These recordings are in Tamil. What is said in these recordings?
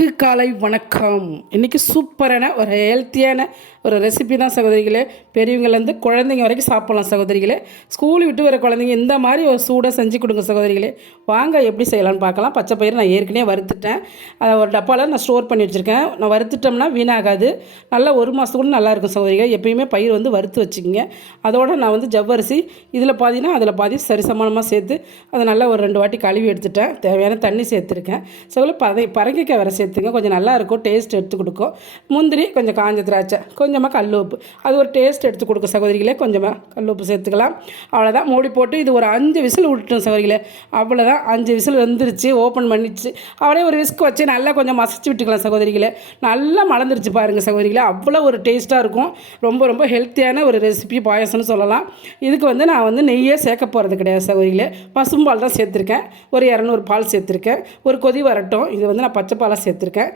அனைவருக்கு காலை வணக்கம். இன்றைக்கி சூப்பரான ஒரு ஹெல்த்தியான ஒரு ரெசிபி தான் சகோதரிகளே. பெரியவங்கலேருந்து குழந்தைங்க வரைக்கும் சாப்பிட்லாம் சகோதரிகளே. ஸ்கூல் விட்டு வர குழந்தைங்க இந்த மாதிரி ஒரு சூடாக செஞ்சு கொடுங்க சகோதரிகளே. வாங்க எப்படி செய்யலாம்னு பார்க்கலாம். பச்சை பயிர் நான் ஏற்கனவே வறுத்துட்டேன். அதை ஒரு டப்பாவில் நான் ஸ்டோர் பண்ணி வச்சுருக்கேன். நான் வறுத்துட்டோம்னா வீணாகாது. நல்லா ஒரு மாதத்துக்கு நல்லாயிருக்கும் சகோதரிகள். எப்பயுமே பயிர் வந்து வறுத்து வச்சுக்கோங்க. அதோட நான் வந்து ஜவ்வரிசி இதில் பாதினா அதில் பாதி சரிசமானமாக சேர்த்து அதை நல்லா ஒரு ரெண்டு வாட்டி கழுவி எடுத்துட்டேன். தேவையான தண்ணி சேர்த்துருக்கேன். சகோதரி பதை பரங்கிக்காய் வர சேர்த்துங்க கொஞ்சம் நல்லா இருக்கும். டேஸ்ட் எடுத்து கொடுக்கும் முந்திரி கொஞ்சம் காஞ்ச திராட்சை கொஞ்சமாக கல் உப்பு அது ஒரு டேஸ்ட் எடுத்து கொடுக்கும் சகோதரிகளே. கொஞ்சமாக கல் உப்பு சேர்த்துக்கலாம். அவ்வளோதான் மூடி போட்டு இது ஒரு அஞ்சு விசில் விட்டுட்டோம் சகோதரிகளே. அவ்வளோதான் அஞ்சு விசில் வந்துருச்சு. ஓப்பன் பண்ணிச்சு. அவளே ஒரு விஸ்க் வச்சு நல்லா கொஞ்சம் மசிச்சு விட்டுக்கலாம் சகோதரிகளே. நல்லா மலர்ந்துருச்சு பாருங்கள் சகோதரிகளே. அவ்வளோ ஒரு டேஸ்ட்டாக இருக்கும். ரொம்ப ரொம்ப ஹெல்த்தியான ஒரு ரெசிபி பாயசம்னு சொல்லலாம். இதுக்கு வந்து நான் வந்து நெய்யே சேர்க்க போகிறது கிடையாது சகோதரிகளே. பசும்பால் தான் சேர்த்துருக்கேன். ஒரு இரநூறு பால் சேர்த்துருக்கேன். ஒரு கொதி வரட்டும். இது வந்து நான் பச்சை பாலாக சேர்த்துருக்கேன்.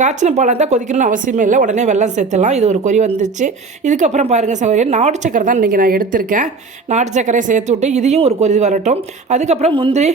காய்ச்சின பாலாக தான் கொதிக்கணும்னு அவசியமே இல்லை. உடனே வெள்ளம் சேர்த்துலாம் இது ஒரு கொதி வந்துச்சு. இதுக்கப்புறம் பாருங்கள் சகோதரி நாட்டு சக்கரை தான் இன்றைக்கி நான் எடுத்திருக்கேன். நாட்டு சக்கரையை சேர்த்து விட்டு இதையும் ஒரு கொதி வரட்டும். அதுக்கப்புறம் முந்திரி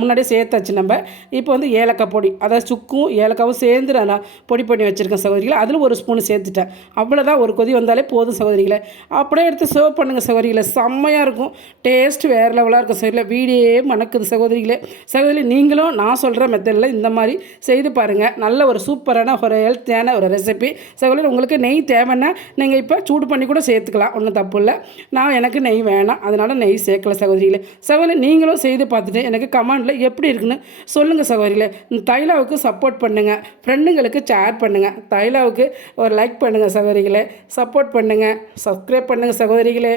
முன்னாடியே சேர்த்தாச்சு நம்ம. இப்போ வந்து ஏலக்காய் பொடி அதாவது சுக்கும் ஏலக்காவும் சேர்ந்து நான் பொடி பண்ணி வச்சுருக்கேன் சகோதரிகளை. அதில் ஒரு ஸ்பூன் சேர்த்துட்டேன். அவ்வளோதான் ஒரு கொதி வந்தாலே போதும் சகோதரிகளை. அப்படியே எடுத்து சர்வ் பண்ணுங்கள் சகோதரிகளை. செம்மையாக இருக்கும். டேஸ்ட் வேறு லெவலாக இருக்கும் சகோதரிகளை. வீடியே மணக்குது சகோதரிகளே. சகோதரி நீங்களும் நான் சொல்கிற மெத்தடில் இந்த மாதிரி செய்து பாருங்கள் நல்ல ஒரு சூப்பரான ஒரு ஹெல்த்தியான ஒரு ரெசிபி சகோதரர் உங்களுக்கு நெய் தேவைன்னா நீங்கள் இப்போ சூடு பண்ணி கூட சேர்த்துக்கலாம். ஒன்றும் தப்பு இல்லை. நான் எனக்கு நெய் வேணாம். அதனால் நெய் சேர்க்கல சகோதரிகளே. சகோதரி நீங்களும் செய்து பார்த்துட்டு எனக்கு கமெண்டில் எப்படி இருக்குன்னு சொல்லுங்கள் சகோதரிகளே. தைலாவுக்கு சப்போர்ட் பண்ணுங்கள் ஃப்ரெண்டுங்களுக்கு ஷேர் பண்ணுங்கள் தைலாவுக்கு ஒரு லைக் பண்ணுங்கள் சகோதரிகளே. சப்போர்ட் பண்ணுங்கள் சப்ஸ்கிரைப் பண்ணுங்கள் சகோதரிகளே.